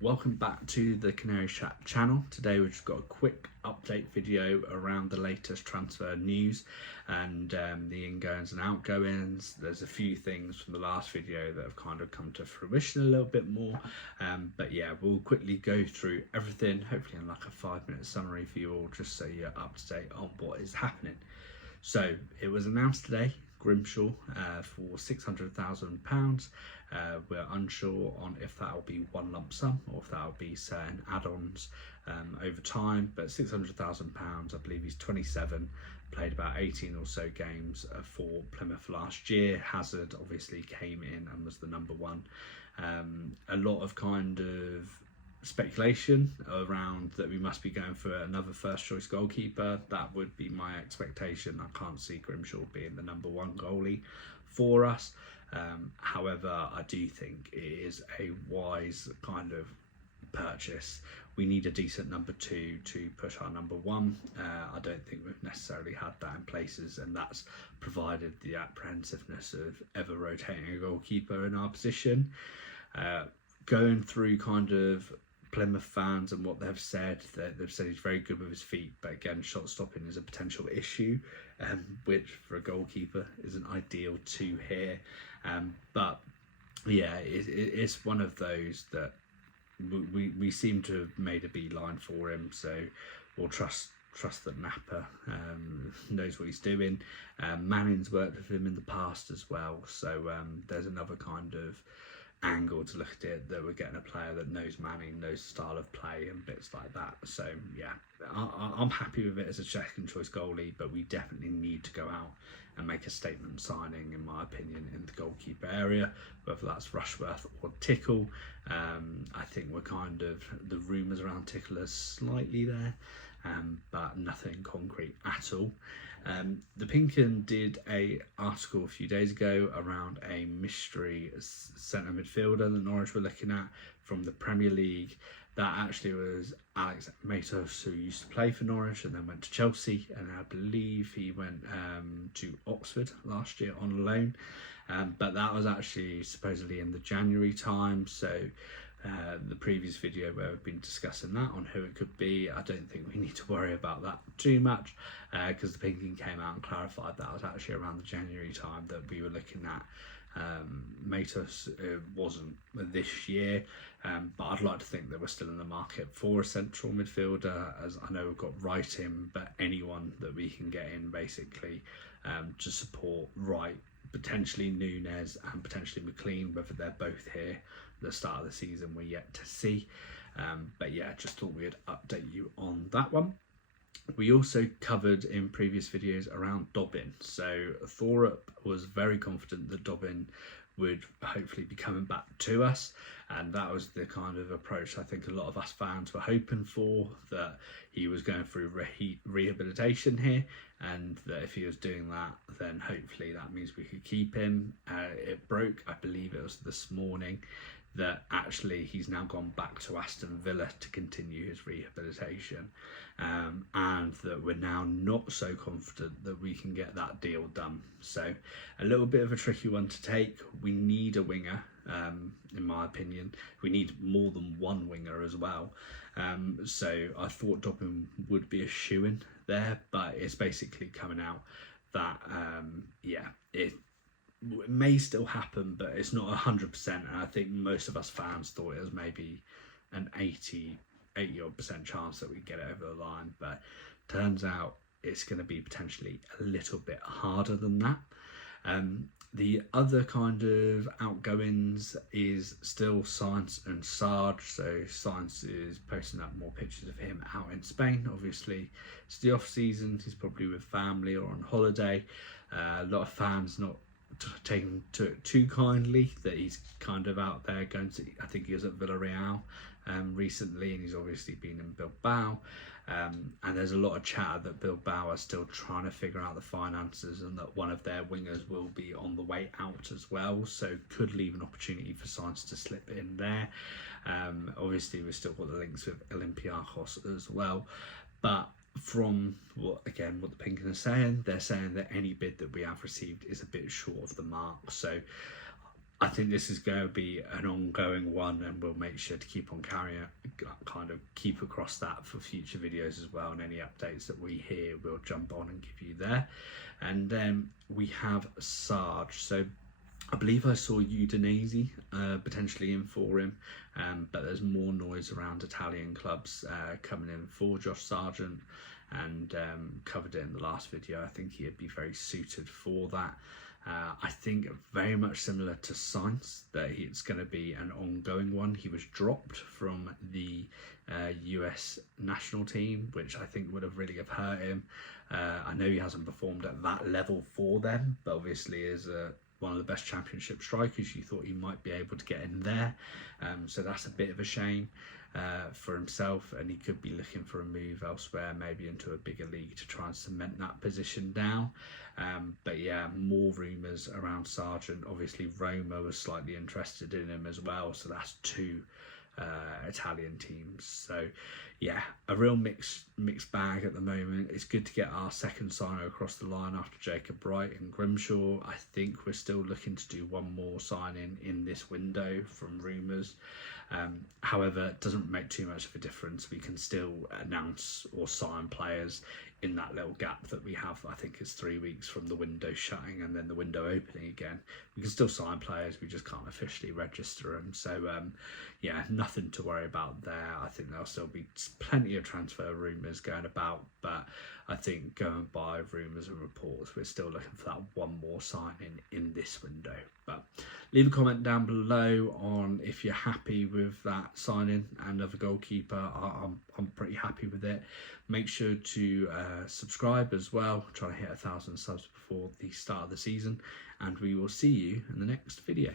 Welcome back to the Canary Chat channel. Today we've just got a quick update video around the latest transfer news and the ingoings and outgoings. There's a few things from the last video that have kind of come to fruition a little bit more, but yeah, we'll quickly go through everything, hopefully in like a 5-minute summary for you all, just so you're up to date on what is happening. So it was announced today, Grimshaw for £600,000. We're unsure on if that will be one lump sum or if that will be certain add-ons over time, but £600,000, I believe he's 27, played about 18 or so games for Plymouth last year. Hazard obviously came in and was the number one. A lot of kind of speculation around that we must be going for another first choice goalkeeper. That would be my expectation. I can't see Grimshaw being the number one goalie for us. However, I do think it is a wise kind of purchase. We need a decent number two to push our number one. I don't think we've necessarily had that in places, and that's provided the apprehensiveness of ever rotating a goalkeeper in our position. Going through kind of Plymouth fans and what they've said he's very good with his feet, but again, shot stopping is a potential issue, which for a goalkeeper isn't ideal to hear. But yeah, it's one of those that we seem to have made a beeline for him, so we'll trust that Napper knows what he's doing. Manning's worked with him in the past as well, so there's another kind of angle to look at it, that we're getting a player that knows Manning, knows style of play and bits like that. So yeah, I'm happy with it as a second choice goalie, but we definitely need to go out and make a statement signing, in my opinion, in the goalkeeper area, whether that's Rushworth or Tickle. I think we're kind of, the rumours around Tickle are slightly there, but nothing concrete at all. The Pinkin did a article a few days ago around a mystery centre midfielder that Norwich were looking at from the Premier League. That actually was Alex Matos, who used to play for Norwich and then went to Chelsea, and I believe he went to Oxford last year on loan. But that was actually supposedly in the January time, so the previous video where we've been discussing that on who it could be, I don't think we need to worry about that too much, because the Pinkin came out and clarified that was actually around the January time that we were looking at Matos. Wasn't this year, but I'd like to think that we're still in the market for a central midfielder, as I know we've got Wright in, but anyone that we can get in basically to support Wright, potentially Nunes and potentially McLean, whether they're both here at the start of the season, we're yet to see. But yeah, just thought we'd update you on that one. We also covered in previous videos around Dobbin. So Thorup was very confident that Dobbin would hopefully be coming back to us, and that was the kind of approach I think a lot of us fans were hoping for, that he was going through rehabilitation here, and that if he was doing that, then hopefully that means we could keep him. It broke, I believe it was this morning, that actually he's now gone back to Aston Villa to continue his rehabilitation, and that we're now not so confident that we can get that deal done. So a little bit of a tricky one to take. We need a winger, in my opinion. We need more than one winger as well. So I thought Dobbin would be a shoo-in there, but it's basically coming out that it may still happen, but it's not 100%, and I think most of us fans thought it was maybe an 80 odd% chance that we get it over the line, but turns out it's going to be potentially a little bit harder than that. The other kind of outgoings is still Sainz and Sarge. So Sainz is posting up more pictures of him out in Spain. Obviously it's the off season, he's probably with family or on holiday. A lot of fans not taken to it too kindly that he's kind of out there going to, I think he was at Villarreal recently, and he's obviously been in Bilbao, and there's a lot of chatter that Bilbao are still trying to figure out the finances, and that one of their wingers will be on the way out as well, so could leave an opportunity for Sainz to slip in there. Obviously we've still got the links with Olympiacos as well, but from what the Pinkin are saying, they're saying that any bid that we have received is a bit short of the mark. So I think this is going to be an ongoing one, and we'll make sure to keep on carrying it, kind of keep across that for future videos as well, and any updates that we hear we'll jump on and give you there. And then we have Sarge. So I believe I saw Udinese potentially in for him, but there's more noise around Italian clubs coming in for Josh Sargent, and covered it in the last video. I think he'd be very suited for that. I think very much similar to Sainz, that it's going to be an ongoing one. He was dropped from the US national team, which I think would have really have hurt him. I know he hasn't performed at that level for them, but obviously as one of the best championship strikers, you thought he might be able to get in there. So that's a bit of a shame for himself, and he could be looking for a move elsewhere, maybe into a bigger league to try and cement that position down. But yeah, more rumours around Sargent. Obviously Roma was slightly interested in him as well, so that's two Italian teams. So yeah, a real mixed bag at the moment. It's good to get our second signer across the line after Jacob Wright and Grimshaw. I think we're still looking to do one more signing in this window from rumours. However, it doesn't make too much of a difference. We can still announce or sign players in that little gap that we have. I think it's 3 weeks from the window shutting and then the window opening again. We can still sign players, we just can't officially register them. So yeah, nothing to worry about there. I think there'll still be plenty of transfer rumours going about, but I think going by rumours and reports, we're still looking for that one more signing in this window. But leave a comment down below on if you're happy with that signing and of a goalkeeper. I'm pretty happy with it. Make sure to subscribe as well. Try to hit 1,000 subs before the start of the season, and we will see you in the next video.